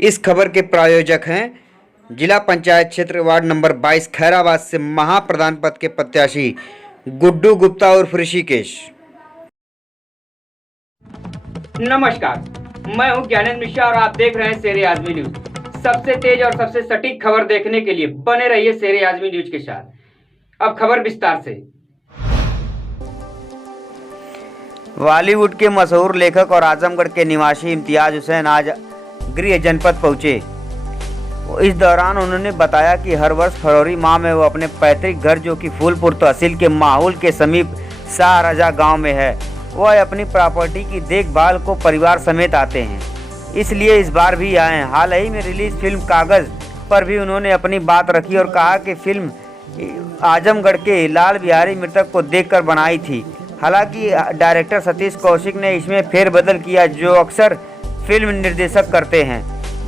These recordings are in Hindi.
इस खबर के प्रायोजक हैं जिला पंचायत क्षेत्र वार्ड नंबर 22 खैराबाद से महाप्रधान पद के प्रत्याशी गुड्डू गुप्ता उर्फ ऋषिकेश। नमस्कार, मैं हूं ज्ञानेंद्र मिश्रा और आप देख रहे हैं शेर आजमी न्यूज। सबसे तेज और सबसे सटीक खबर देखने के लिए बने रहिए शेर आजमी न्यूज के साथ। अब खबर विस्तार से। बॉलीवुड के मशहूर लेखक और आजमगढ़ के निवासी इम्तियाज हुसैन आज गृह जनपद पहुंचे। इस दौरान उन्होंने बताया कि हर वर्ष फरवरी माह में वो अपने पैतृक घर जो कि फूलपुर तहसील के माहौल के समीप शाह रजा गांव में है, वह अपनी प्रॉपर्टी की देखभाल को परिवार समेत आते हैं, इसलिए इस बार भी आए हैं। हाल ही में रिलीज फिल्म कागज़ पर भी उन्होंने अपनी बात रखी और कहा कि फिल्म आजमगढ़ के लाल बिहारी मृतक को देखकर बनाई थी। हालांकि डायरेक्टर सतीश कौशिक ने इसमें फेरबदल किया जो अक्सर फिल्म निर्देशक करते हैं।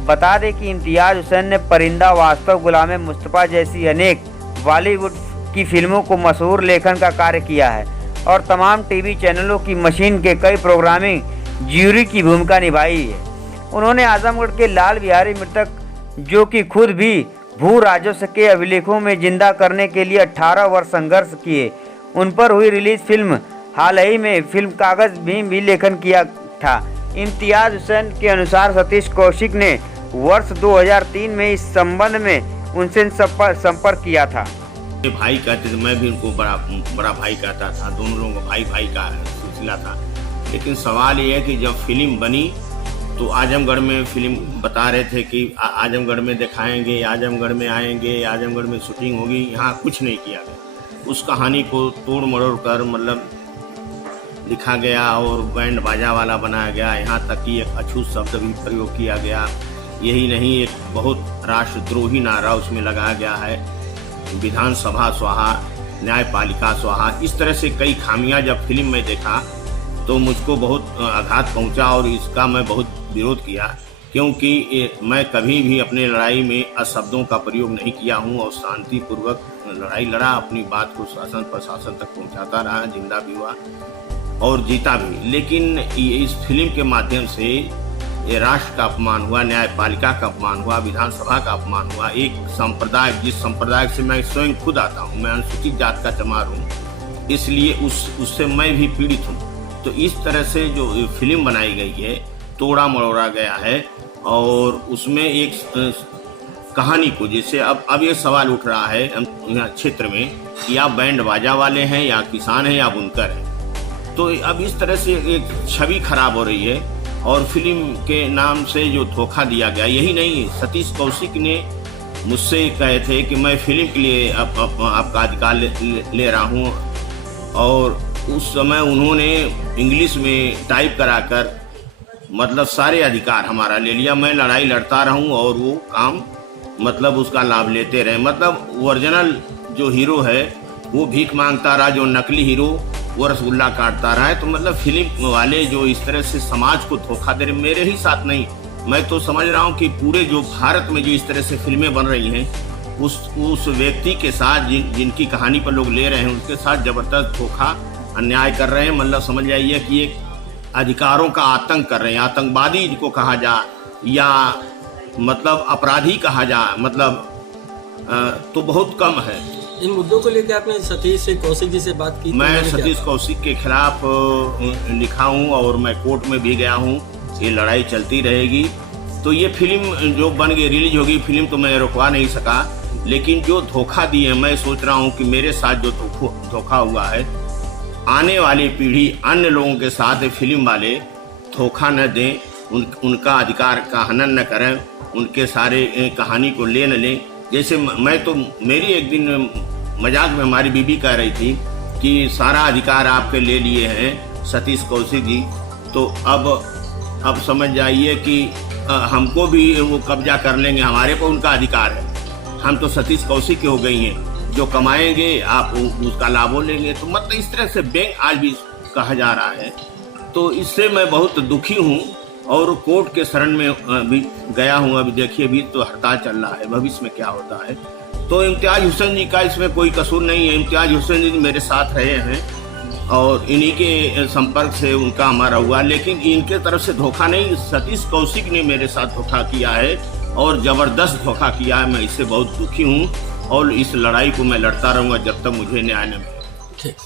बता दें कि इम्तियाज हुसैन ने परिंदा, वास्तव, गुलाम मुस्तफ़ा जैसी अनेक बॉलीवुड की फिल्मों को मशहूर लेखन का कार्य किया है और तमाम टीवी चैनलों की मशीन के कई प्रोग्रामिंग ज्यूरी की भूमिका निभाई है। उन्होंने आजमगढ़ के लाल बिहारी मृतक जो कि खुद भी भू राजस्व के अभिलेखों में जिंदा करने के लिए 18 वर्ष संघर्ष किए, उन पर हुई रिलीज फिल्म हाल ही में फिल्म कागज़ भी लेखन किया था। इम्तियाज हुसैन के अनुसार सतीश कौशिक ने वर्ष 2003 में इस संबंध में उनसे संपर्क किया था। भाई कहते थे, मैं भी उनको बड़ा भाई कहता था, दोनों लोगों को भाई भाई का सिलसिला था। लेकिन सवाल ये है कि जब फिल्म बनी तो आजमगढ़ में फिल्म बता रहे थे कि आजमगढ़ में दिखाएंगे, आजमगढ़ में आएंगे, आजमगढ़ में शूटिंग होगी, यहाँ कुछ नहीं किया गया। उस कहानी को तोड़ मरोड़ कर मतलब लिखा गया और बैंड बाजा वाला बनाया गया। यहाँ तक कि एक अछूत शब्द भी प्रयोग किया गया। यही नहीं, एक बहुत राष्ट्रद्रोही नारा उसमें लगाया गया है, विधानसभा स्वाहा, न्यायपालिका स्वाहा। इस तरह से कई खामियां जब फिल्म में देखा तो मुझको बहुत आघात पहुंचा और इसका मैं बहुत विरोध किया, क्योंकि मैं कभी भी अपने लड़ाई में अशब्दों का प्रयोग नहीं किया हूं और शांतिपूर्वक लड़ाई लड़ा, अपनी बात को शासन प्रशासन तक पहुंचाता रहा, जिंदा भी हुआ और जीता भी। लेकिन इस फिल्म के माध्यम से ये राष्ट्र का अपमान हुआ, न्यायपालिका का अपमान हुआ, विधानसभा का अपमान हुआ। एक संप्रदाय, जिस संप्रदाय से मैं स्वयं खुद आता हूँ, मैं अनुसूचित जात का चमार हूँ, इसलिए उससे मैं भी पीड़ित हूँ। तो इस तरह से जो फिल्म बनाई गई है, तोड़ा मरोड़ा गया है और उसमें एक कहानी को, जैसे अब ये सवाल उठ रहा है यहाँ क्षेत्र में कि आप बैंड बाजा वाले हैं या किसान हैं या बुनकर हैं, तो अब इस तरह से एक छवि खराब हो रही है और फिल्म के नाम से जो धोखा दिया गया। यही नहीं, सतीश कौशिक ने मुझसे कहे थे कि मैं फिल्म के लिए आपका अधिकार ले रहा हूँ और उस समय उन्होंने इंग्लिश में टाइप कराकर मतलब सारे अधिकार हमारा ले लिया। मैं लड़ाई लड़ता रहूँ और वो काम मतलब उसका लाभ लेते रहे। मतलब ओरिजिनल जो हीरो है वो भीख मांगता रहा, जो नकली हीरो वो रसगुल्ला काटता रहा है। तो मतलब फिल्म वाले जो इस तरह से समाज को धोखा दे रहे, मेरे ही साथ नहीं, मैं तो समझ रहा हूँ कि पूरे जो भारत में जो इस तरह से फिल्में बन रही हैं उस व्यक्ति के साथ जिनकी कहानी पर लोग ले रहे हैं उनके साथ जबरदस्त धोखा, अन्याय कर रहे हैं। मतलब समझ जाइए कि एक अधिकारों का आतंक कर रहे हैं। आतंकवादी जिनको कहा जा या मतलब अपराधी कहा जा, मतलब तो बहुत कम है। इन मुद्दों को लेकर आपने सतीश कौशिक जी से बात की? मैं सतीश कौशिक के खिलाफ लिखा हूँ और मैं कोर्ट में भी गया हूँ। ये लड़ाई चलती रहेगी। तो ये फिल्म जो बन गई, रिलीज होगी फिल्म, तो मैं रुकवा नहीं सका। लेकिन जो धोखा दिए, मैं सोच रहा हूँ कि मेरे साथ जो धोखा हुआ है, आने वाली पीढ़ी अन्य लोगों के साथ फिल्म वाले धोखा न दें, उनका अधिकार का हनन न करें, उनके सारे कहानी को ले न लें। जैसे मैं तो, मेरी एक दिन मजाक में हमारी बीबी कह रही थी कि सारा अधिकार आपके ले लिए हैं सतीश कौशिक जी, तो अब समझ जाइए कि हमको भी वो कब्जा कर लेंगे, हमारे पर उनका अधिकार है। हम तो सतीश कौशिक के हो गई हैं, जो कमाएंगे आप उसका लाभ लेंगे। तो मतलब इस तरह से बैंक आज भी कहा जा रहा है। तो इससे मैं बहुत दुखी हूँ और कोर्ट के शरण में भी गया हूँ। अभी देखिए, भी तो हड़ताल चल रहा है, भविष्य में क्या होता है। तो इम्तियाज हुसैन जी का इसमें कोई कसूर नहीं है। इम्तियाज हुसैन जी मेरे साथ रहे हैं और इन्हीं के संपर्क से उनका हमारा हुआ, लेकिन इनके तरफ से धोखा नहीं, सतीश कौशिक ने मेरे साथ धोखा किया है और ज़बरदस्त धोखा किया है। मैं इससे बहुत दुखी हूँ और इस लड़ाई को मैं लड़ता रहूँगा जब तक मुझे न्याय न मिले। ठीक।